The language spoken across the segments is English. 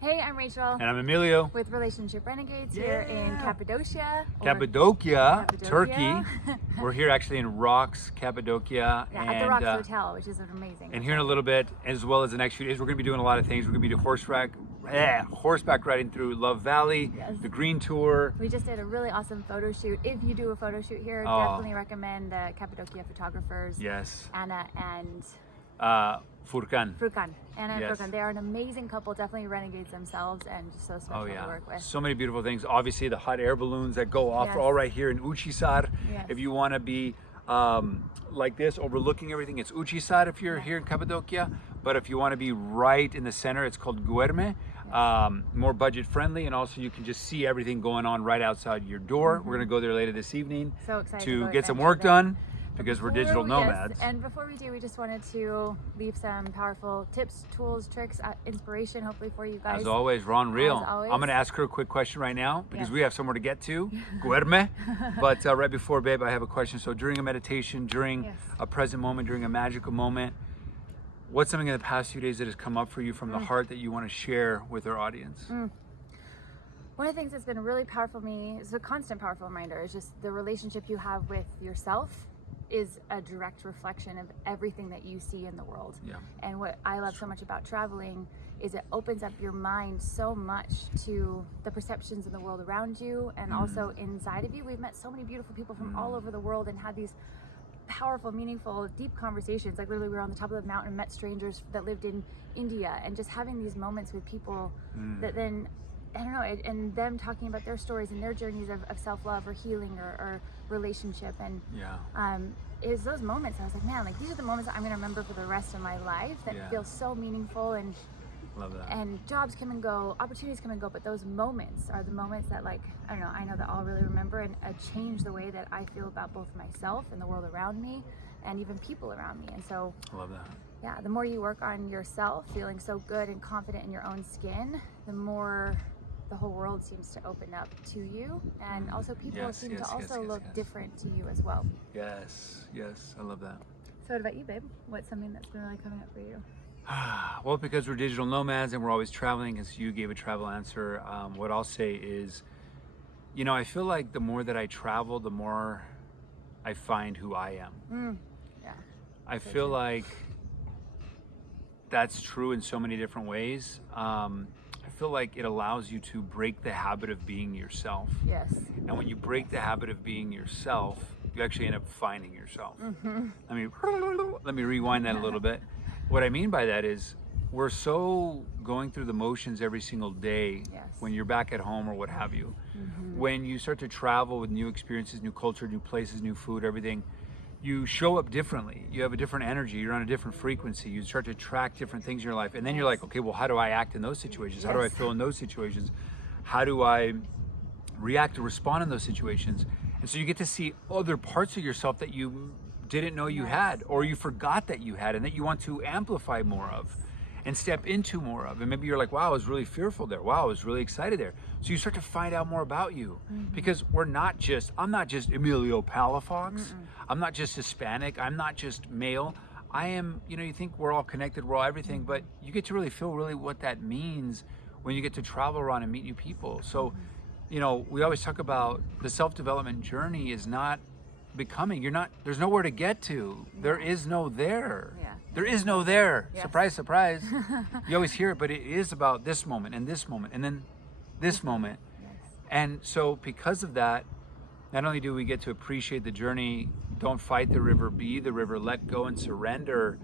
Hey, I'm Rachel. And I'm Emilio. With Relationship Renegades here in Cappadocia. Cappadocia, Turkey. We're here actually in Rocks, Cappadocia. Yeah, at the Rocks Hotel, which is an amazing. And here in a little bit, as well as the next few days, we're going to be doing a lot of things. We're going to be doing horseback riding through Love Valley, the Green Tour. We just did a really awesome photo shoot. If you do a photo shoot here, definitely recommend the Cappadocia photographers. Yes. Anna and Furkan. Anna and Furkan. They are an amazing couple, definitely renegades themselves, and just so special to work with. So many beautiful things. Obviously, the hot air balloons that go off are all right here in Uçhisar. If you want to be like this, overlooking everything, it's Uçhisar if you're here in Cappadocia. But if you want to be right in the center, it's called Güerme. More budget friendly, and also you can just see everything going on right outside your door. We're going to go there later this evening to get some work done. Because we're digital nomads. Yes. And before we do, we just wanted to leave some powerful tips, tools, tricks, inspiration, hopefully for you guys. As always, we're on real. Always. I'm going to ask her a quick question right now because we have somewhere to get to, Güerme. But right before, babe, I have a question. So during a meditation, during a present moment, during a magical moment, what's something in the past few days that has come up for you from the heart that you want to share with our audience? One of the things that's been really powerful for me, is a constant powerful reminder, is just the relationship you have with yourself is a direct reflection of everything that you see in the world. And what I love so much about traveling is it opens up your mind so much to the perceptions in the world around you and also inside of you. We've met so many beautiful people from all over the world and had these powerful, meaningful, deep conversations. Like literally we were on the top of the mountain and met strangers that lived in India, and just having these moments with people that then, I don't know, and them talking about their stories and their journeys of self-love or healing or relationship. And is those moments I was like, man, like these are the moments that I'm going to remember for the rest of my life that feel so meaningful. And love that. And jobs come and go, opportunities come and go, but those moments are the moments that, like, I don't know, I know that I'll really remember and change the way that I feel about both myself and the world around me and even people around me. And so I love that. Yeah, the more you work on yourself, feeling so good and confident in your own skin, the more the whole world seems to open up to you, and also people seem to also look different to you as well. Yes, I love that. So what about you, babe? What's something that's been really coming up for you? Well, because we're digital nomads and we're always traveling, as you gave a travel answer, what I'll say is, you know, I feel like the more that I travel, the more I find who I am. I feel like that's true in so many different ways. I feel like it allows you to break the habit of being yourself. Yes. And when you break the habit of being yourself, you actually end up finding yourself. Let me rewind that a little bit. What I mean by that is we're so going through the motions every single day when you're back at home or what have you. When you start to travel with new experiences, new culture, new places, new food, everything, you show up differently. You have a different energy. You're on a different frequency. You start to attract different things in your life. And then you're like, okay, well, how do I act in those situations? How do I feel in those situations? How do I react or respond in those situations? And so you get to see other parts of yourself that you didn't know you had, or you forgot that you had, and that you want to amplify more of and step into more of. And maybe you're like, wow, I was really fearful there. Wow, I was really excited there. So you start to find out more about you, because I'm not just Emilio Palafox. I'm not just Hispanic. I'm not just male. I am, you know, you think we're all connected, we're all everything, but you get to really feel really what that means when you get to travel around and meet new people. So, you know, we always talk about the self-development journey is not becoming. There's nowhere to get to. There is no there. There is no there. Surprise, surprise. You always hear it, but it is about this moment and this moment and then this moment. And so because of that, not only do we get to appreciate the journey, don't fight the river, be the river, let go and surrender,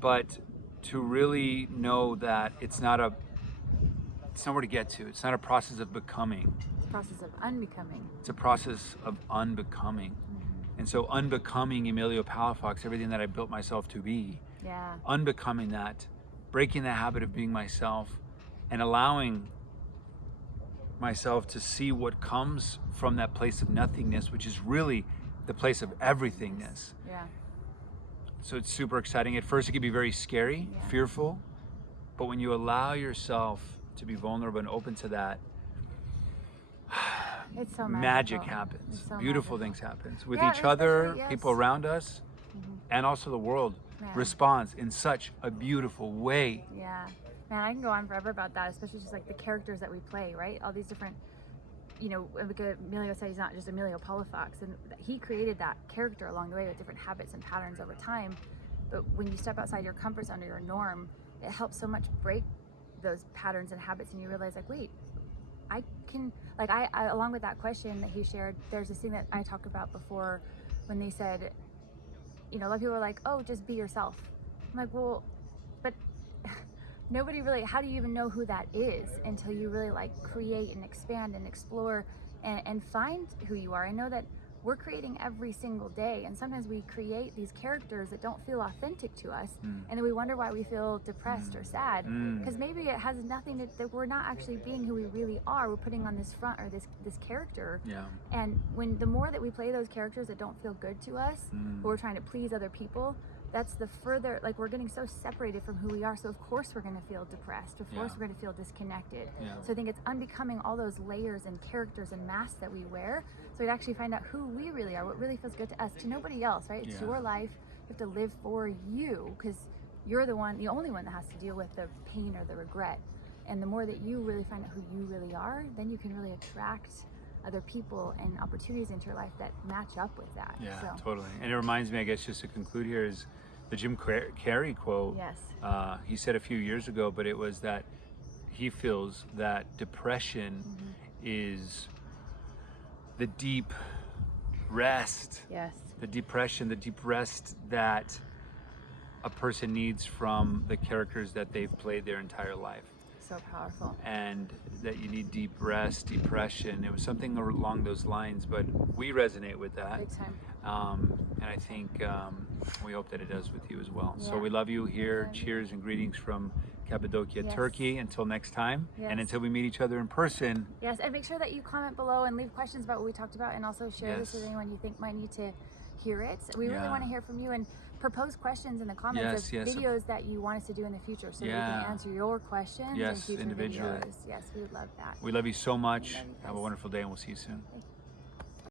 but to really know that it's nowhere to get to. It's not a process of becoming. It's a process of unbecoming. It's a process of unbecoming. And so unbecoming Emilio Palafox, everything that I built myself to be, unbecoming that, breaking the habit of being myself and allowing myself to see what comes from that place of nothingness, which is really the place of everythingness. So it's super exciting. At first it can be very scary, fearful, but when you allow yourself to be vulnerable and open to that, it's so magic happens. So beautiful things happen with each other, people around us, and also the world responds in such a beautiful way. Man, I can go on forever about that, especially just like the characters that we play, right? All these different, you know, like Emilio said, he's not just Emilio Palafox, and he created that character along the way with different habits and patterns over time. But when you step outside your comfort zone or your norm, it helps so much break those patterns and habits, and you realize like, wait, I can, like I along with that question that he shared, there's this thing that I talked about before when they said, you know, a lot of people are like, oh, just be yourself. I'm like, well, but nobody really, how do you even know who that is until you really like create and expand and explore and find who you are? I know that we're creating every single day, and sometimes we create these characters that don't feel authentic to us, and then we wonder why we feel depressed or sad, because maybe it has nothing to, that we're not actually being who we really are. We're putting on this front or this character, and when the more that we play those characters that don't feel good to us, or we're trying to please other people, that's the further, like, we're getting so separated from who we are. So of course we're going to feel depressed. Of course we're going to feel disconnected. So I think it's unbecoming all those layers and characters and masks that we wear, so we'd actually find out who we really are, what really feels good to us, to nobody else, right? It's your life. You have to live for you, because you're the only one that has to deal with the pain or the regret. And the more that you really find out who you really are, then you can really attract other people and opportunities into your life that match up with that. Totally. And it reminds me, I guess, just to conclude here, is the Jim Carrey quote. He said a few years ago, but it was that he feels that depression is the deep rest. The depression, the deep rest that a person needs from the characters that they've played their entire life. So powerful. And that you need deep rest, depression. It was something along those lines, but we resonate with that. Big time. And I think we hope that it does with you as well. So we love you here. Cheers and greetings from Cappadocia, Turkey. Until next time, and until we meet each other in person. Yes, and make sure that you comment below and leave questions about what we talked about, and also share this with anyone you think might need to hear it. We really want to hear from you, and propose questions in the comments of videos that you want us to do in the future, so we can answer your questions in future individually. videos. Yes, we would love that. We love you so much. Have a wonderful day, and we'll see you soon. Thank you.